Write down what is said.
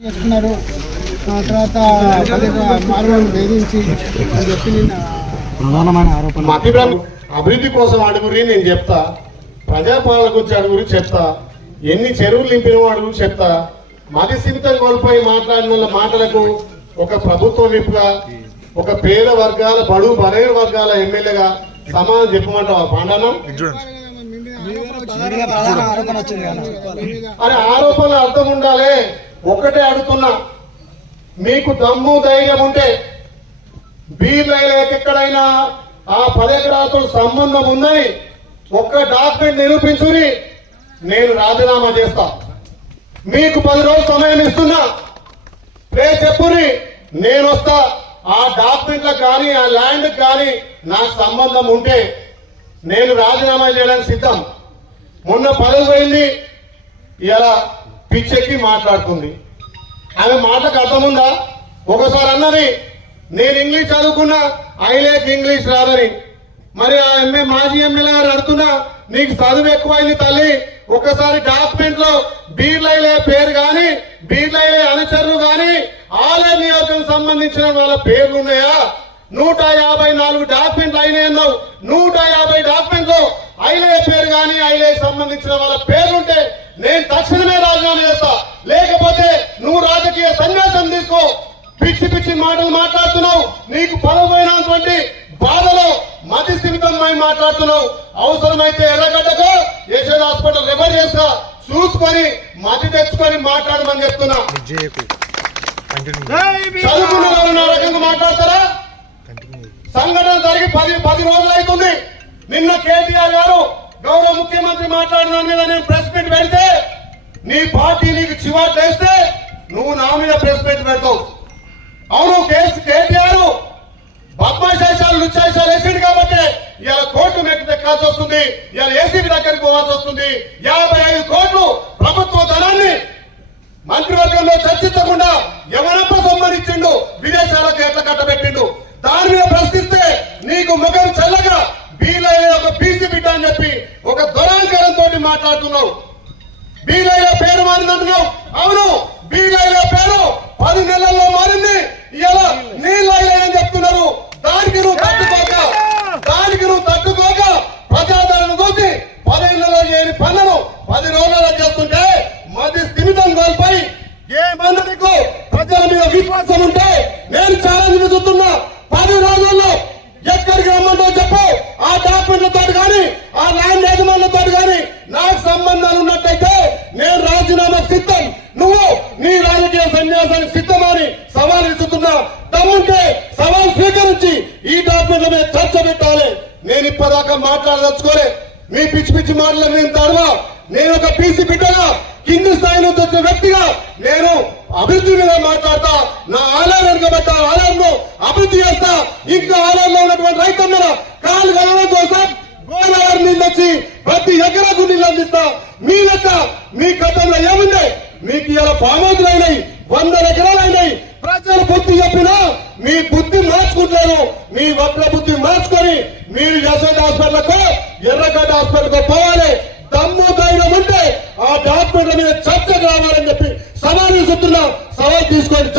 చేసుకున్నారు. ఆ తర్వాత మార్గం వేధించి అని చెప్పి నిన్న ప్రధానమైన ఆరోపణ అభివృద్ధి కోసం అడుగురి నేను చెప్తా. ప్రజాపాలన గురించి అడుగురి చెప్తా. ఎన్ని చెరువులు నింపిన అడుగు చెప్తా. మతి స్థిమితం కోల్పోయి మాట్లాడిన మాటలకు ఒక ప్రభుత్వ విప్గా ఒక పేద వర్గాల బడు బలైన వర్గాల ఎమ్మెల్యేగా సమాధానం చెప్పమంటావా పాండనా అని ఆరోపణలు అర్థం ఉండాలి. ఒకటే అడుగుతున్నా. మీకు దమ్ము ధైర్యం ఉంటే బీర్లైలకు ఎక్కడైనా ఆ పదెకరాలతో సంబంధం ఉందని ఒక్క డాక్యుమెంట్ నిరూపించుని నేను రాజీనామా చేస్తా. మీకు పది రోజులు సమయం ఇస్తున్నా. రే చెప్పుని నేను వస్తా. ఆ డాక్యుమెంట్లకు కానీ ఆ ల్యాండ్ కానీ నాకు సంబంధం ఉంటే నేను రాజీనామా చేయడానికి సిద్ధం. మొన్న పదవి పోయింది. ఇలా పిచ్చెక్కి మాట్లాడుతుంది. ఆమె మాటకు అర్థం ఉందా ఒకసారి అన్నది నేను ఇంగ్లీష్ చదువుకున్నా ఐలేక్ ఇంగ్లీష్ రాదని. మరి ఆ ఎంఏ మాజీ ఎమ్మెల్యే గారు అడుగుతున్నా నీకు చదువు ఎక్కువైంది తల్లి ఒకసారి డాక్యుమెంట్లో బీర్లైలే పేరు గాని బీర్లైలే అనుచరులు గాని ఆలయ నియోజకం సంబంధించిన వాళ్ళ పేర్లు ఉన్నాయా? నూట యాభై నాలుగు డాక్యుమెంట్లు అయినాయి అన్నావు. నూట యాభై డాక్యుమెంట్లు ఐలే పేరు గాని ఐలే సంబంధించిన వాళ్ళ పేర్లుంటే నేను తక్షణమే రాజీనామా చేస్తా. లేకపోతే నువ్వు రాజకీయ సన్యాసం తీసుకో. పిచ్చి పిచ్చి మాటలు మాట్లాడుతున్నావు. నీకు పదవైనటువంటి బాధలో మతి స్థిమితమై మాట్లాడుతున్నావు. అవసరమైతే ఎర్రగడ్డకు యశోద హాస్పిటల్ రిఫర్ చేస్తా. చూసుకొని మతి తెచ్చుకొని మాట్లాడమని చెప్తున్నా. చదువుకున్న వాళ్ళు నా రకంగా మాట్లాడతారా? సంఘటన జరిగి పది పది రోజులు అవుతుంది నిన్న కేటీఆర్ గారు గౌరవ ముఖ్యమంత్రి మాట్లాడిన మీద నేను పెడితే నీ పార్టీ నీకు చివాట్లు వేస్తే నువ్వు నా మీద ప్రెస్ మీట్ పెడతావు. అవును కేసు కేటీఆర్ బద్మాశాలు లుచ్చాశాలు వేసిండు కాబట్టి ఇవాళ కోర్టు మెట్టు దక్కాల్సి వస్తుంది. ఇవాళ ఏసీబీ దగ్గరికి పోవాల్సి వస్తుంది. యాభై ఐదు కోట్లు ప్రభుత్వ ధనాన్ని మంత్రివర్గంలో చర్చించకుండా ఎవరప్ప సంబంధించిండు? విదేశాలకు ఎట్లా కట్టబెట్టిండు? దాని మీద ప్రశ్నిస్తే నీకు ముఖం చల్లగా బీలైన ఒక బీసీ బిడ్డ అని చెప్పి ఒక దురాంకరంతో మాట్లాడుతున్నావు. బీలైల పేరు మారిందంటున్నావు అవును బీలైల పేరు పది నెలల్లో మారింది. ఇలా నీళ్ళని అని చెప్తున్నారు. దానికి నువ్వు తట్టుకోక దానికి నువ్వు తట్టుకోక ప్రజాదరణ చూసి పదేళ్ళలో చేయని పనులను పది రోజులలో చేస్తుంటే మది స్థిమితం కోల్పోయి ఏ మందికు ప్రజల మీద విశ్వాసం ఉంటే నేను ఛాలెంజ్ విసుతున్నా పది రోజుల్లో ఎక్కడికి రమ్మంటో చెప్పు? ఆ డాక్యుమెంట్లతో కానీ ఆ ల్యాండ్ యజమానులతో కానీ నాకు సంబంధాలు ఉన్నట్టయితే నేను రాజీనామా సిద్ధం. నువ్వు నీ రాజకీయ సన్యాసానికి సిద్ధమని సవాల్ ఇస్తున్నా తమ్ముంటే సవాల్ స్వీకరించి ఈ డాక్యుమెంట్ల మీద చర్చ పెట్టాలి. నేను ఇప్పటిదాకా మాట్లాడదలుచుకోలే. మీ పిచ్చి పిచ్చి మాటలు నేను తడవా? నేను ఒక పీసీ బిడ్డగా కింది స్థాయి నుంచి వచ్చిన వ్యక్తిగా నేను అభివృద్ధి మీద మాట్లాడతా. నా ఆలయాన్ని కాబట్టి ఆ ఆలయంలో అభివృద్ధి చేస్తా. ఇంకా ఆలయంలో ఉన్నటువంటి రైతన్నల కాలు కలవడం కోసం గోదావరి నీళ్ళు వచ్చి ప్రతి ఎకరాకు నీళ్ళు అందిస్తాం. మీ లెక్క మీ గతంలో ఏముంది మీకు ఇలా ఫామ్ హౌస్లు అయినాయి వందల ఎకరాలు అయినాయి. ప్రజలు బుద్ధి చెప్పినా మీ బుద్ధి మార్చుకుంటారు మీ వక్ర బుద్ధి మార్చుకొని మీరు యశోద హాస్పిటల్కు ఎర్రగడ్డ హాస్పిటల్కు పోవాలి. దమ్ము ధైర్యం ఉంటే ఆ డాక్టర్ల మీద చర్చకు రావాలని చెప్పి సవాల్ చూస్తున్నాం సవాల్ తీసుకొని